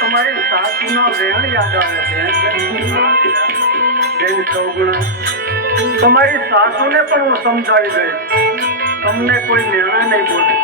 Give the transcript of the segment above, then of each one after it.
તમારી સાસુના વેણ યાદ આવે છે ચૌગુણા તમારી સાસુને પણ હું સમજાવી દઈશ. તમને કોઈ મેણા નહીં બોલે.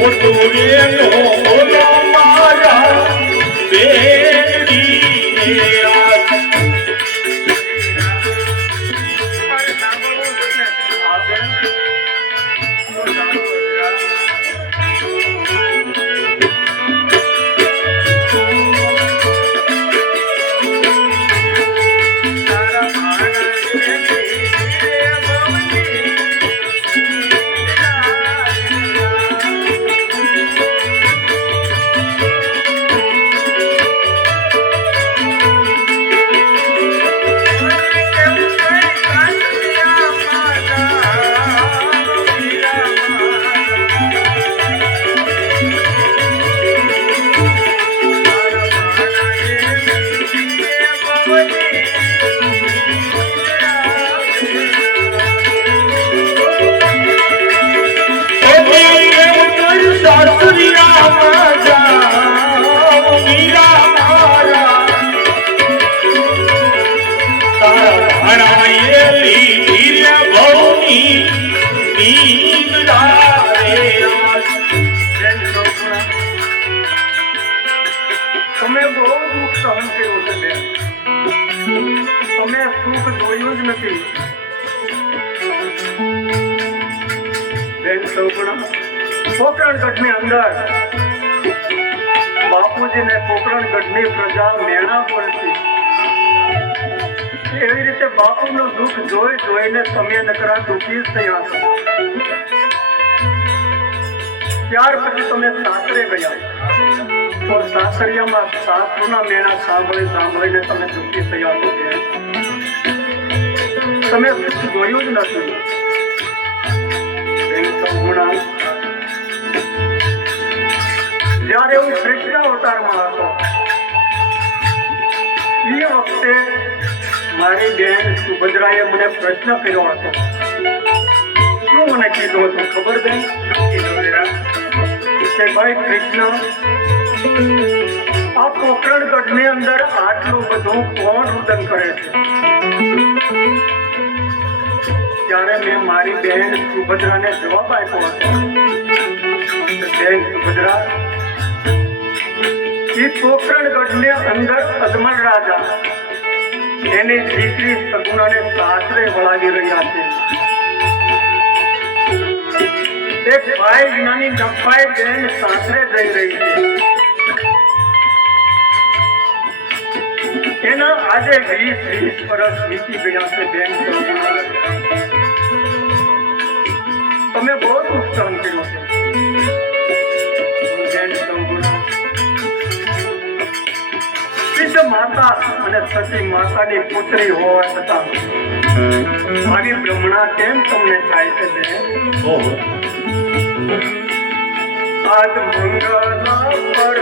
我祝愿哟。બહુ દુઃખ સહન કર્યું છે મેં તમે સુખ જોયું જ નથી. બેન સૌગુણા પોકરણગઢની અંદર બાપુજીને પોકરણગઢની પ્રજા મેણા પડતી એવી રીતે બાપુનું દુઃખ જોઈ જોઈને તમે નકરા દુઃખી થયા ત્યાર પછી તમે સાસરે ગયા. તો સાસરિયામાં સાસુના મેણા સાંભળી સાંભળીને તમે દુઃખી થયા છો બેન. તમે સુખ જોયું જ નથી બેન સૌગુણા જ્યારે હું કૃષ્ણ અવતારમાં હતો એ વખતે મારી બેન સુભદ્રાએ મને પ્રશ્ન કર્યો હતો શું મને કીધું હતું ખબર બેન શું કીધું બેટા? કે ભાઈ કૃષ્ણ આ પોકરણગઢની અંદર આટલું બધું કોણ રુદન કરે છે. ત્યારે મેં મારી બેન સુભદ્રાને જવાબ આપ્યો હતો. બેન સુભદ્રા એ પોકરણગઢની અંદર અજમલ રાજા. એની દીકરી સગુણાને સાસરે વળાવી રહ્યા છે. એક ભાઈ જ્ઞાની નફાઈ બેન સાસરે જઈ રહી છે. આજે વીસ વીસ વર્ષ વીતી ગયા છે બેન તમે બહુ જ સહન કર્યો છે. માતા અને સતી માતાની પુત્રી હોવા છતાં આવી બ્રહ્મણા કેમ તમને થાય છે બેન? ઓહો. આજ મંગલ પર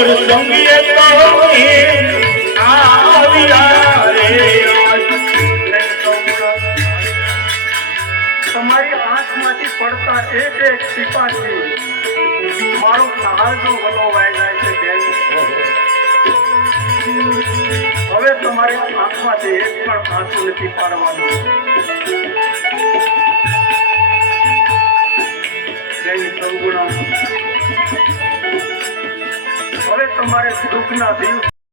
ઓર સંગીએ તમે આવ્યા રે. તમારી આંખમાંથી પડતા એક એક ટીપાથી મારો કાળજો વલોવાઈ જાય છે, બેન. હવે તમારી આંખમાંથી એક પણ આંસુ નથી પાડવાનું. બેન સૌગુણા હવે તમારે દુઃખના દિવસો